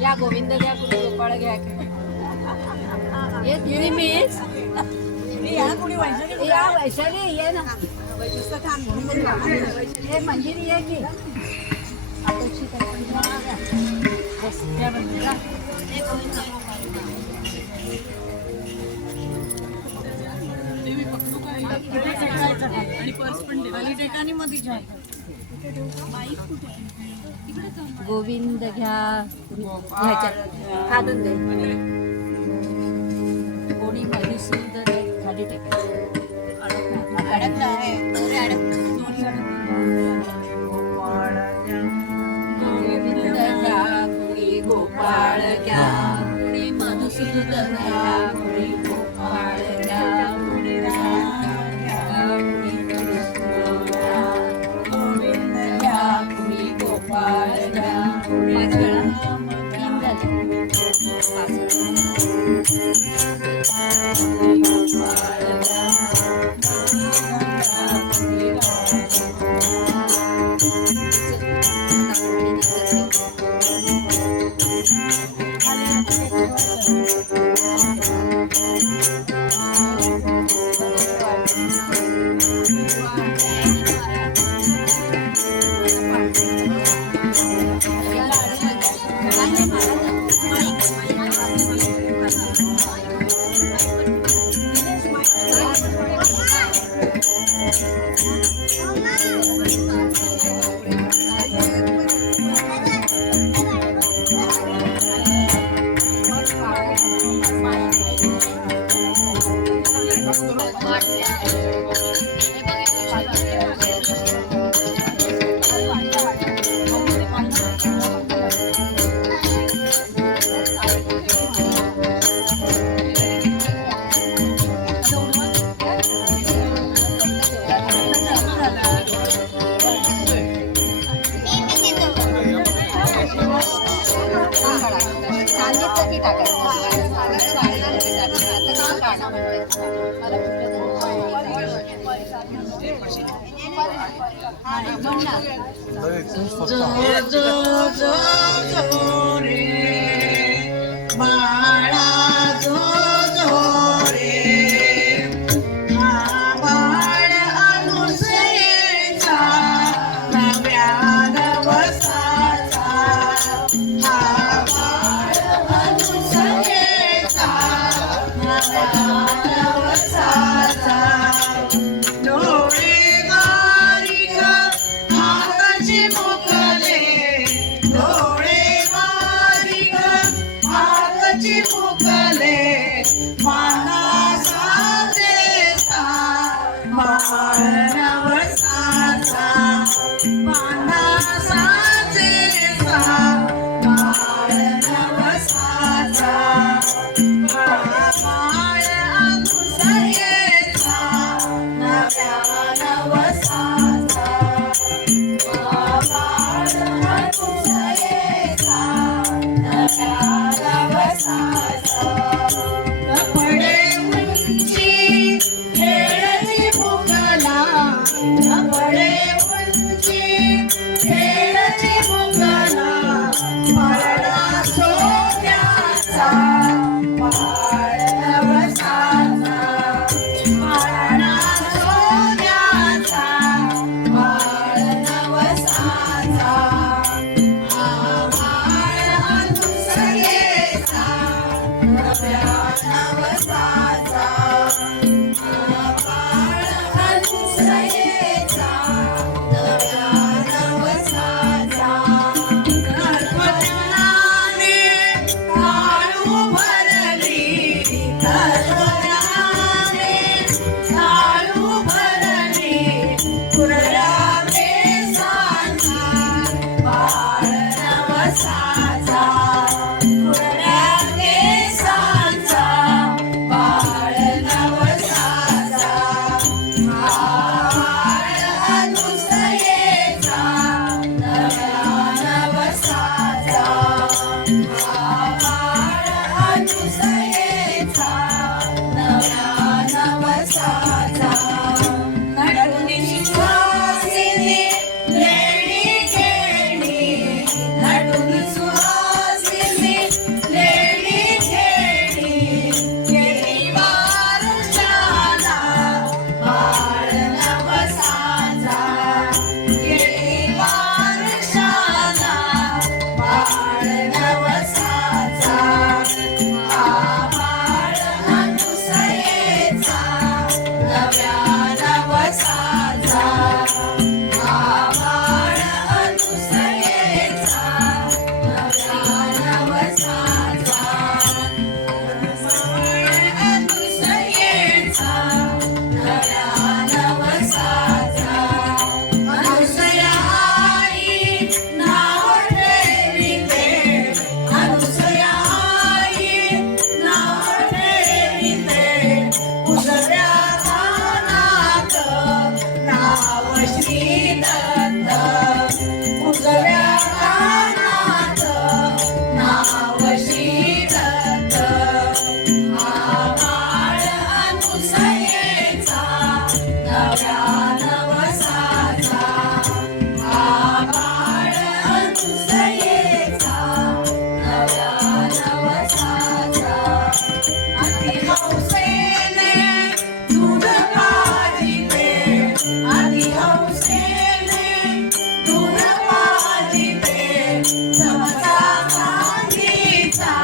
या गोविंद घ्या कुणी गोपाळ घ्या ये मीच या वैशाली ये ना हे मंदिर ये की अपेक्षित आणि पर्स पण ठिकाणी मध्ये गोविंद घ्या हातून दे कोणी मधुसूदन खाली अडकला आहे गोविंद घ्या कुणी गोपाळ घ्या कुणी मधुसूदन घ्या कुणी गोपाळ घ्या कुणी नवसाचा श्री दत्त उजव्या कानात नाव श्री दत्त आभाळ अनुसयेचा नव्या नवसाचा आभाळ अनुसयेचा नव्या नवसाचा अति हौसेने दूध पाजिते अति हौसेने दूध पाजिते समता गांधीचा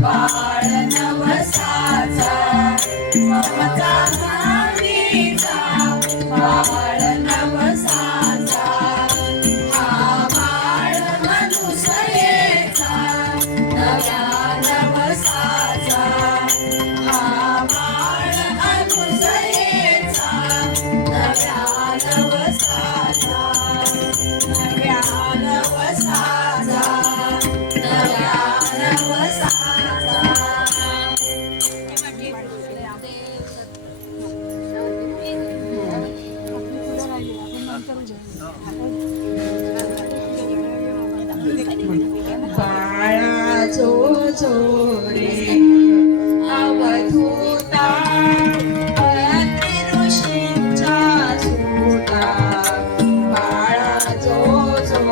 बाळ नवसाचा समता गांधीचा बाळ नवसाचा आभाळ अनुसयेचा नव्या नवसाचा आभाळ अनुसयेचा नव्या नवसाचा नव्या नवसाचा नव्या नवसाचा बाळा जो जो रे अवधूता अति ऋषींचा सुता बाळा जो जो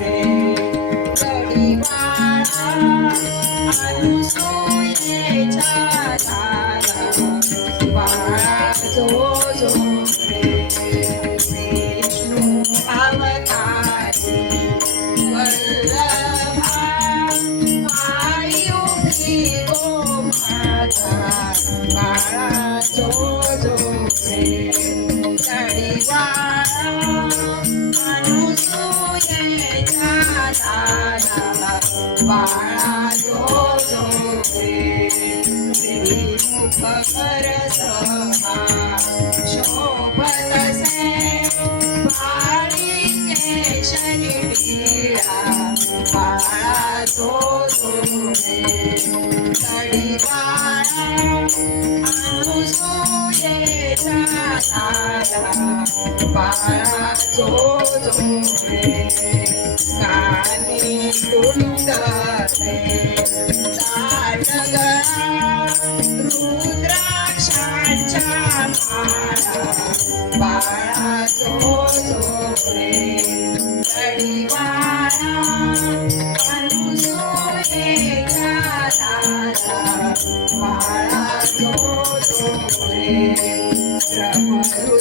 रे गडी बाळा अनुसूयेच्या दारा बाळा जो जो रे विष्णू अवतारी वल्लभा आयुधी गोमाता बाळा जो जो रे गडीवाळा अनुसूयेच्या दारा बाळा जो जो रे श्रीमुख करसहा शोभतसे भारी केशरी टिळा बाळा जो जो रे गडीवाळा अनुसूयेचा दारा बाळा जो जो रे कानी कुंडले दाट गळा रुद्राक्षांच्या माळा बाळा जो जो रे गडीवाळा अनुसूयेच्या दारा बाळा जो जो रे प्रभु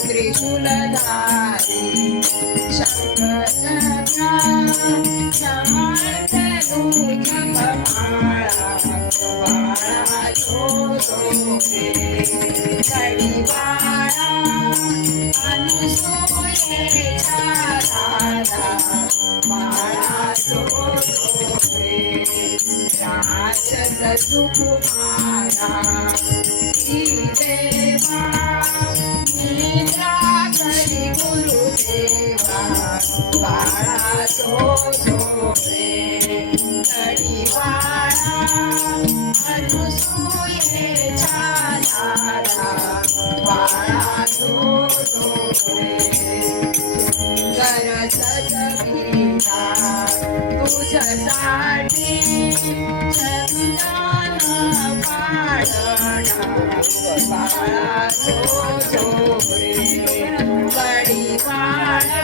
त्रिशूलधारी शंखचक्र समर्थ दुर्गममाळा बाळा जो जो रे गडीवाळा अनुसूयेच्या दारा बाळा जो जो रे राक्षस सुकुमारा देवा निद्रा करी गुरुदेवा बाळा जो जो रे गडीवाळा अनुसूयेच्या दारा बाळा जो जो रे सुंदर सजविला तुझ्यासाठी चंदन पाळणा बाळा जो जो रे गडीवाळा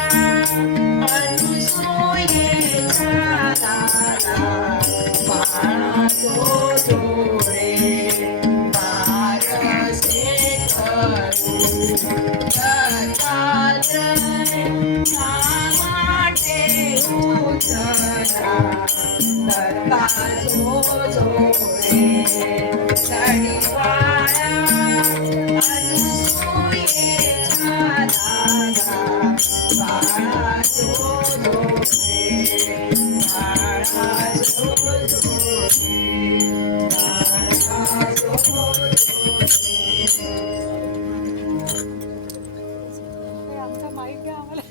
अनुसूयेच्या दारा बाळा जो जो रे बारसे करू दत्तात्रय नामाटे उतरा दत्ता जो जो रे गडीवाळा अनुसूयेच्या दारा बाळा जो जो रे बाळा जो जो रे बाळा जो जो आमचा माईक द्या आम्हाला.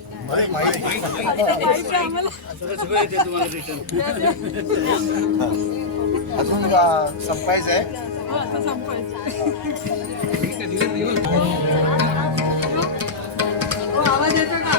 अजून संपायचं आहे. आवाज येतो का?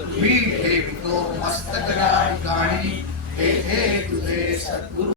मी ठेवतो मस्तक या ठिकाणी, तेथे तुझे सद्गुरू